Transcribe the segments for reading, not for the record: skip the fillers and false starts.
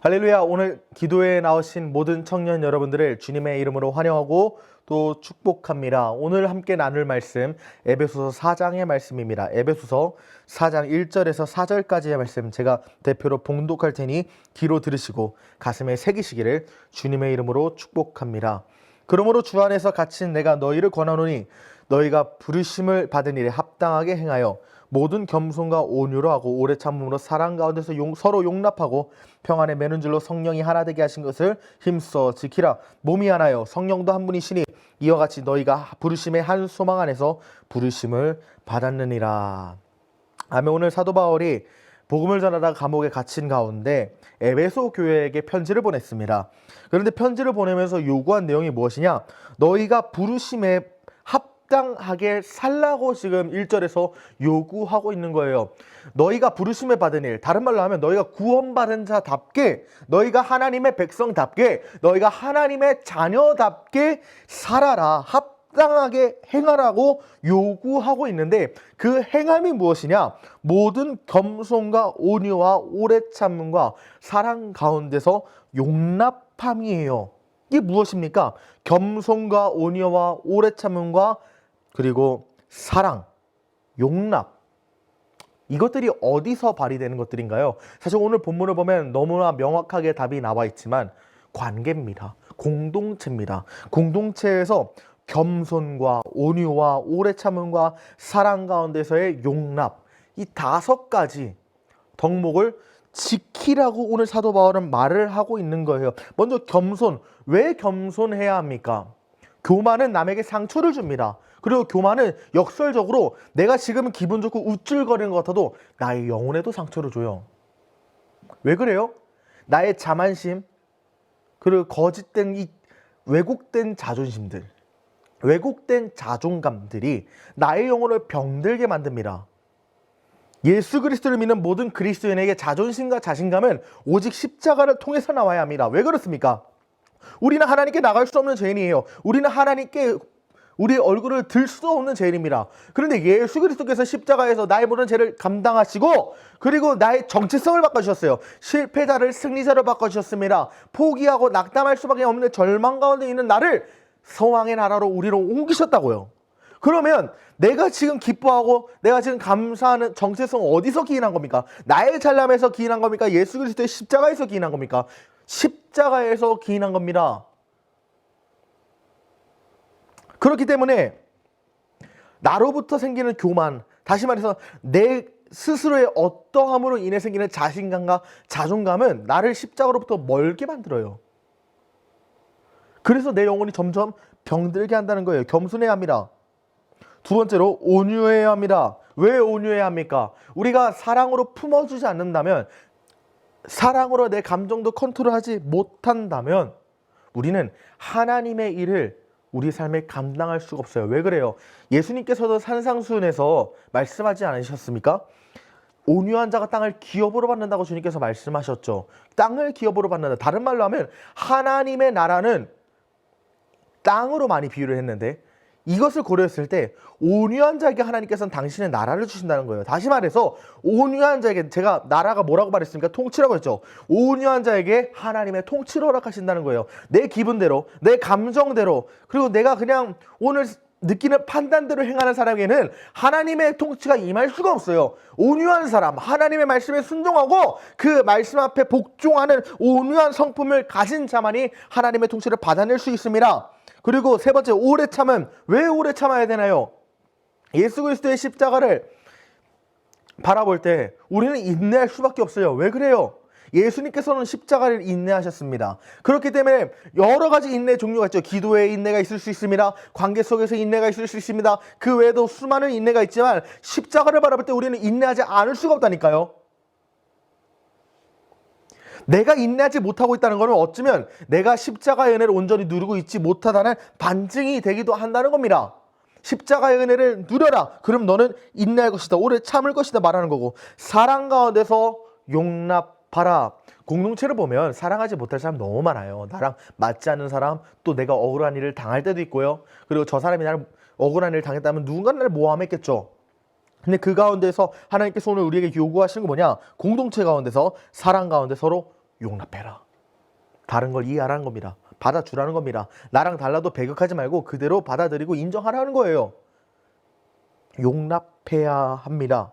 할렐루야. 오늘 기도에 나오신 모든 청년 여러분들을 주님의 이름으로 환영하고 또 축복합니다. 오늘 함께 나눌 말씀 에베소서 4장의 말씀입니다. 에베소서 4장 1절에서 4절까지의 말씀 제가 대표로 봉독할 테니 귀로 들으시고 가슴에 새기시기를 주님의 이름으로 축복합니다. 그러므로 주 안에서 갇힌 내가 너희를 권하노니 너희가 부르심을 받은 일에 합당하게 행하여 모든 겸손과 온유로 하고 오래 참음으로 사랑 가운데서 서로 용납하고 평안에 매는 줄로 성령이 하나 되게 하신 것을 힘써 지키라. 몸이 하나요 성령도 한 분이시니 이와 같이 너희가 부르심의 한 소망 안에서 부르심을 받았느니라. 아멘. 오늘 사도 바울이 복음을 전하다가 감옥에 갇힌 가운데 에베소 교회에게 편지를 보냈습니다. 그런데 편지를 보내면서 요구한 내용이 무엇이냐? 너희가 부르심에 합당하게 살라고 지금 1절에서 요구하고 있는 거예요. 너희가 부르심을 받은 일, 다른 말로 하면 너희가 구원받은 자답게, 너희가 하나님의 백성답게, 너희가 하나님의 자녀답게 살아라, 합당하게 행하라고 요구하고 있는데 그 행함이 무엇이냐? 모든 겸손과 온유와 오래 참음과 사랑 가운데서 용납함이에요. 이게 무엇입니까? 겸손과 온유와 오래 참음과 그리고 사랑, 용납, 이것들이 어디서 발휘되는 것들인가요? 사실 오늘 본문을 보면 너무나 명확하게 답이 나와 있지만 관계입니다. 공동체입니다. 공동체에서 겸손과 온유와 오래 참음과 사랑 가운데서의 용납, 이 5가지 덕목을 지키라고 오늘 사도 바울은 말을 하고 있는 거예요. 먼저 겸손. 왜 겸손해야 합니까? 교만은 남에게 상처를 줍니다. 그리고 교만은 역설적으로 내가 지금 기분 좋고 우쭐거리는 것 같아도 나의 영혼에도 상처를 줘요. 왜 그래요? 나의 자만심, 그리고 거짓된 이 왜곡된 자존심들, 왜곡된 자존감들이 나의 영혼을 병들게 만듭니다. 예수 그리스도를 믿는 모든 그리스도인에게 자존심과 자신감은 오직 십자가를 통해서 나와야 합니다. 왜 그렇습니까? 우리는 하나님께 나갈 수 없는 죄인이에요. 우리는 하나님께 우리의 얼굴을 들 수 없는 죄인입니다. 그런데 예수 그리스도께서 십자가에서 나의 모든 죄를 감당하시고 그리고 나의 정체성을 바꿔주셨어요. 실패자를 승리자로 바꿔주셨습니다. 포기하고 낙담할 수밖에 없는 절망 가운데 있는 나를 소망의 나라로 우리로 옮기셨다고요. 그러면 내가 지금 기뻐하고 내가 지금 감사하는 정체성 어디서 기인한 겁니까? 나의 잘남에서 기인한 겁니까? 예수 그리스도의 십자가에서 기인한 겁니까? 십자가에서 기인한 겁니다. 그렇기 때문에 나로부터 생기는 교만, 다시 말해서 내 스스로의 어떠함으로 인해 생기는 자신감과 자존감은 나를 십자가로부터 멀게 만들어요. 그래서 내 영혼이 점점 병들게 한다는 거예요. 겸손해야 합니다. 두 번째로 온유해야 합니다. 왜 온유해야 합니까? 우리가 사랑으로 품어주지 않는다면, 사랑으로 내 감정도 컨트롤하지 못한다면 우리는 하나님의 일을 우리 삶에 감당할 수가 없어요. 왜 그래요? 예수님께서도 산상수훈에서 말씀하지 않으셨습니까? 온유한 자가 땅을 기업으로 받는다고 주님께서 말씀하셨죠. 땅을 기업으로 받는다. 다른 말로 하면 하나님의 나라는 땅으로 많이 비유를 했는데 이것을 고려했을 때 온유한 자에게 하나님께서는 당신의 나라를 주신다는 거예요. 다시 말해서 온유한 자에게, 제가 나라가 뭐라고 말했습니까? 통치라고 했죠. 온유한 자에게 하나님의 통치를 허락하신다는 거예요. 내 기분대로, 내 감정대로, 그리고 내가 그냥 오늘 느끼는 판단대로 행하는 사람에게는 하나님의 통치가 임할 수가 없어요. 온유한 사람, 하나님의 말씀에 순종하고 그 말씀 앞에 복종하는 온유한 성품을 가진 자만이 하나님의 통치를 받아낼 수 있습니다. 그리고 세 번째, 오래 참음. 왜 오래 참아야 되나요? 예수 그리스도의 십자가를 바라볼 때 우리는 인내할 수밖에 없어요. 왜 그래요? 예수님께서는 십자가를 인내하셨습니다. 그렇기 때문에 여러 가지 인내의 종류가 있죠. 기도의 인내가 있을 수 있습니다. 관계 속에서 인내가 있을 수 있습니다. 그 외에도 수많은 인내가 있지만 십자가를 바라볼 때 우리는 인내하지 않을 수가 없다니까요. 내가 인내하지 못하고 있다는 것은 어쩌면 내가 십자가의 은혜를 온전히 누리고 있지 못하다는 반증이 되기도 한다는 겁니다. 십자가의 은혜를 누려라. 그럼 너는 인내할 것이다. 오래 참을 것이다 말하는 거고, 사랑 가운데서 용납하라. 공동체를 보면 사랑하지 못할 사람 너무 많아요. 나랑 맞지 않는 사람, 또 내가 억울한 일을 당할 때도 있고요. 그리고 저 사람이 나를 억울한 일을 당했다면 누군가는 나를 모함했겠죠. 근데 그 가운데서 하나님께서 오늘 우리에게 요구하시는 거 뭐냐? 공동체 가운데서, 사랑 가운데 서로 용납해라. 다른 걸 이해하라는 겁니다. 받아주라는 겁니다. 나랑 달라도 배격하지 말고 그대로 받아들이고 인정하라는 거예요. 용납해야 합니다.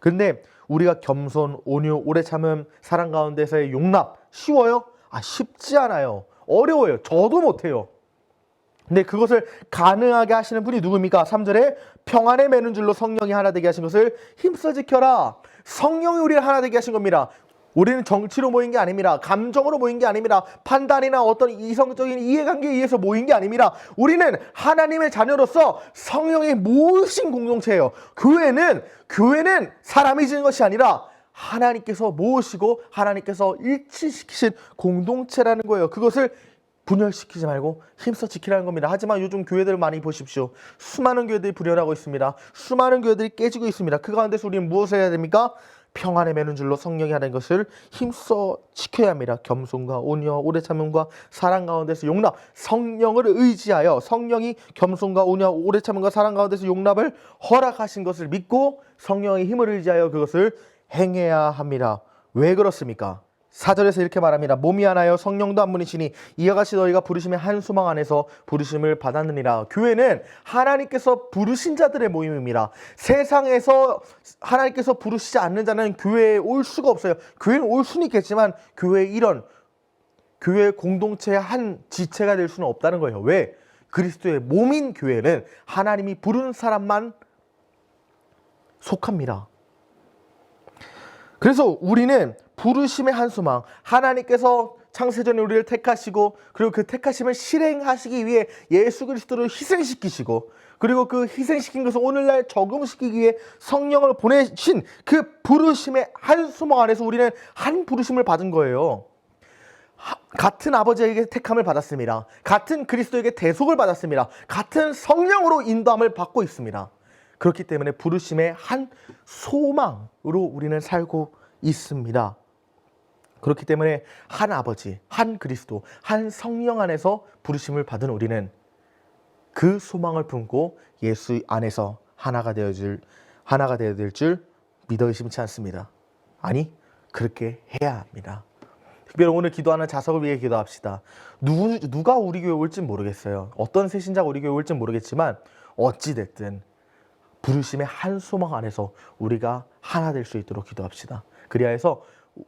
근데 우리가 겸손, 온유, 오래 참음, 사랑 가운데서의 용납 쉬워요? 쉽지 않아요. 어려워요. 저도 못해요. 근데 그것을 가능하게 하시는 분이 누굽니까? 3절에 평안에 매는 줄로 성령이 하나 되게 하신 것을 힘써 지켜라. 성령이 우리를 하나 되게 하신 겁니다. 우리는 정치로 모인 게 아닙니다. 감정으로 모인 게 아닙니다. 판단이나 어떤 이성적인 이해관계에 의해서 모인 게 아닙니다. 우리는 하나님의 자녀로서 성령이 모으신 공동체예요. 교회는 사람이 지은 것이 아니라 하나님께서 모으시고 하나님께서 일치시키신 공동체라는 거예요. 그것을 분열시키지 말고 힘써 지키라는 겁니다. 하지만 요즘 교회들 많이 보십시오. 수많은 교회들이 불연하고 있습니다. 수많은 교회들이 깨지고 있습니다. 그 가운데서 우리는 무엇을 해야 됩니까? 평안에 매는 줄로 성령이 하는 것을 힘써 지켜야 합니다. 겸손과 온유와 오래 참음과 사랑 가운데서 용납, 성령을 의지하여 성령이 겸손과 온유와 오래 참음과 사랑 가운데서 용납을 허락하신 것을 믿고 성령의 힘을 의지하여 그것을 행해야 합니다. 왜 그렇습니까? 4절에서 이렇게 말합니다. 몸이 하나여 성령도 한 분이시니 이와 같이 너희가 부르심의 한 소망 안에서 부르심을 받았느니라. 교회는 하나님께서 부르신 자들의 모임입니다. 세상에서 하나님께서 부르시지 않는 자는 교회에 올 수가 없어요. 교회는 올 수는 있겠지만 교회의 일원, 교회 공동체의 한 지체가 될 수는 없다는 거예요. 왜? 그리스도의 몸인 교회는 하나님이 부른 사람만 속합니다. 그래서 우리는 부르심의 한 소망, 하나님께서 창세전에 우리를 택하시고 그리고 그 택하심을 실행하시기 위해 예수 그리스도를 희생시키시고 그리고 그 희생시킨 것을 오늘날 적용시키기 위해 성령을 보내신 그 부르심의 한 소망 안에서 우리는 한 부르심을 받은 거예요. 같은 아버지에게 택함을 받았습니다. 같은 그리스도에게 대속을 받았습니다. 같은 성령으로 인도함을 받고 있습니다. 그렇기 때문에 부르심의 한 소망으로 우리는 살고 있습니다. 그렇기 때문에 한 아버지, 한 그리스도, 한 성령 안에서 부르심을 받은 우리는 그 소망을 품고 예수 안에서 하나가 되어야 될 줄 믿어 의심치 않습니다. 아니, 그렇게 해야 합니다. 특별히 오늘 기도하는 자석을 위해 기도합시다. 누가 우리 교회 올지 모르겠어요. 어떤 새신자가 우리 교회 올지 모르겠지만 어찌됐든 부르심의 한 소망 안에서 우리가 하나 될 수 있도록 기도합시다. 그리하여서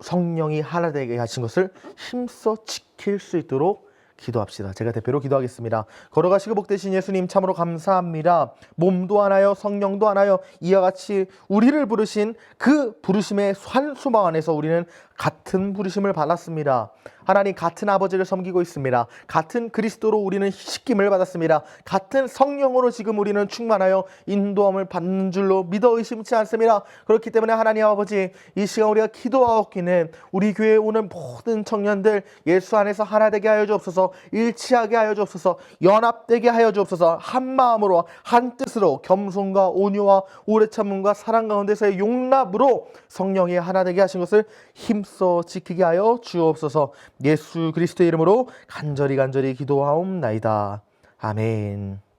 성령이 하나 되게 하신 것을 힘써 지킬 수 있도록 기도합시다. 제가 대표로 기도하겠습니다. 걸어가시고 복되신 예수님 참으로 감사합니다. 몸도 하나요, 성령도 하나요, 이와 같이 우리를 부르신 그 부르심의 한 소망 안에서 우리는 같은 부르심을 받았습니다. 하나님, 같은 아버지를 섬기고 있습니다. 같은 그리스도로 우리는 씻김을 받았습니다. 같은 성령으로 지금 우리는 충만하여 인도함을 받는 줄로 믿어 의심치 않습니다. 그렇기 때문에 하나님 아버지, 이 시간 우리가 기도하옵기는 우리 교회에 오는 모든 청년들 예수 안에서 하나 되게 하여 주옵소서. 일치하게 하여 주옵소서. 연합되게 하여 주옵소서. 한 마음으로 한 뜻으로 겸손과 온유와 오래 참음과 사랑 가운데서의 용납으로 성령이 하나 되게 하신 것을 힘써 지키게 하여 주옵소서. 예수 그리스도의 이름으로 간절히 기도하옵나이다. 아멘.